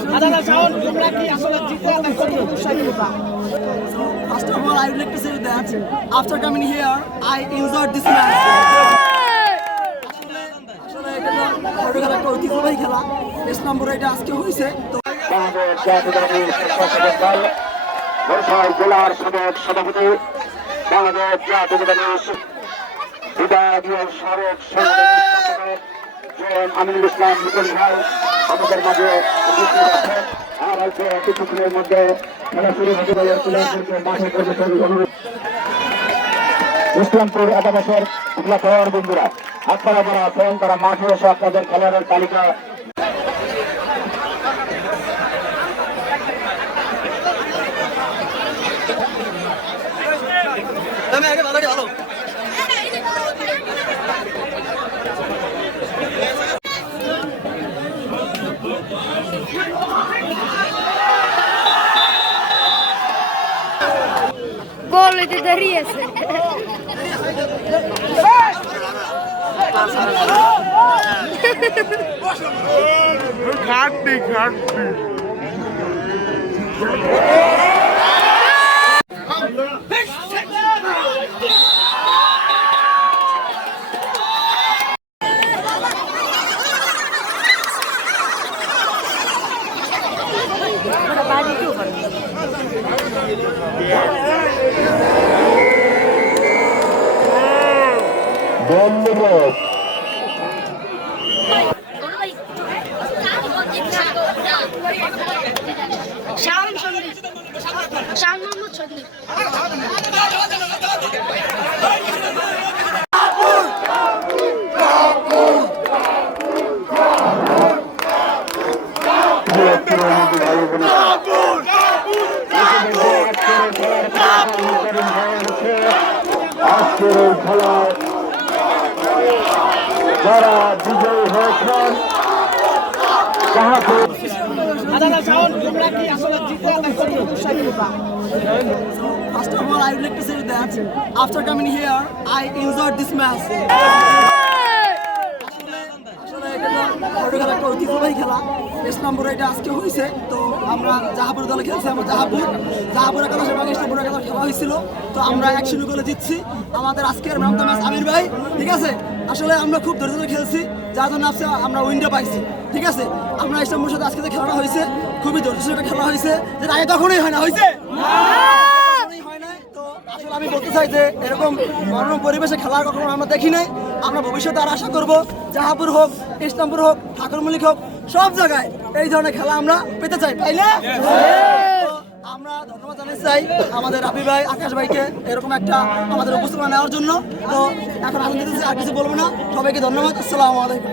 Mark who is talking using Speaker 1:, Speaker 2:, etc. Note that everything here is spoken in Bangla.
Speaker 1: First of all, I would like to say that after coming here, I enjoyed this match. আসলে এটা খেলা একটা ঐতিহ্যবাহী খেলা। টেস্ট নম্বর এটা আজকে হয়েছে তো
Speaker 2: জেলার সাবেক সভাপতি বাংলাদেশ জাতীয়তাবাদী বিভাগীয় সাবেক সংগঠনের আমিনুল ইসলাম মুকুল ভাই। আমাদের মাঝে উপস্থিত আছেন আর অল্প কিছুক্ষণের মধ্যে খেলা শুরু হতে পারে প্লেয়ারদেরকে মাঠে প্রবেশের অনুরোধ ইসলামপুর একাদশের প্লেয়ার বন্ধুরা আপনারা যারা আছেন তারা মাঠে এসে আপনাদের খেলোয়াড়ের তালিকা
Speaker 1: আমি আগে
Speaker 3: হইতে দাঁড়িয়ে আছে
Speaker 4: ঘাটতি ঘাটতি
Speaker 2: ধন্যবাদ
Speaker 3: শাম সন্দীপ শাম মোহাম্মদ সন্দীপ
Speaker 2: যারা বিজয়ী হয়েছেন।
Speaker 1: First of all, I would like to say that after coming here, I enjoyed this match. একটা খেলা। এটা আজকে হয়েছে। তো আমরা জাহাপুর খেলছি জাহাপুর। খেলা হয়েছিল। তো আমরা এক করে জিতছি। আমাদের আজকের তো ম্যাচ আমির ভাই ঠিক আছে? আসলে আমরা খুব ধৈর্য ধরে খেলছি, যার জন্য আজকে আমরা উইন্ডো পাইছি, ঠিক আছে? আমরা ইসলামপুর সাথে আজকে যে খেলাটা হয়েছে, খুবই ধৈর্য সহকারে খেলা হয়েছে, যেটা আগে কখনোই হয় না, হয়েছে? হয় আমি বলতে চাই যে, এরকম মনোরম পরিবেশে খেলার কখনো আমরা দেখি নাই। আমরা ভবিষ্যতে আর আশা করব, জাহাপুর হোক, ইসলামপুর হোক ঠাকুরমল্লিক হোক, সব জায়গায় এই ধরনের খেলা আমরা পেতে চাই, তাই না? আমরা ধন্যবাদ জানাতে চাই আমাদের রাফি ভাই আকাশ ভাইকে এরকম একটা আমাদের উপস্থাপনা নেওয়ার জন্য। তো এখন আনন্দ আর কিছু বলব না। সবাইকে ধন্যবাদ। আসসালামু আলাইকুম।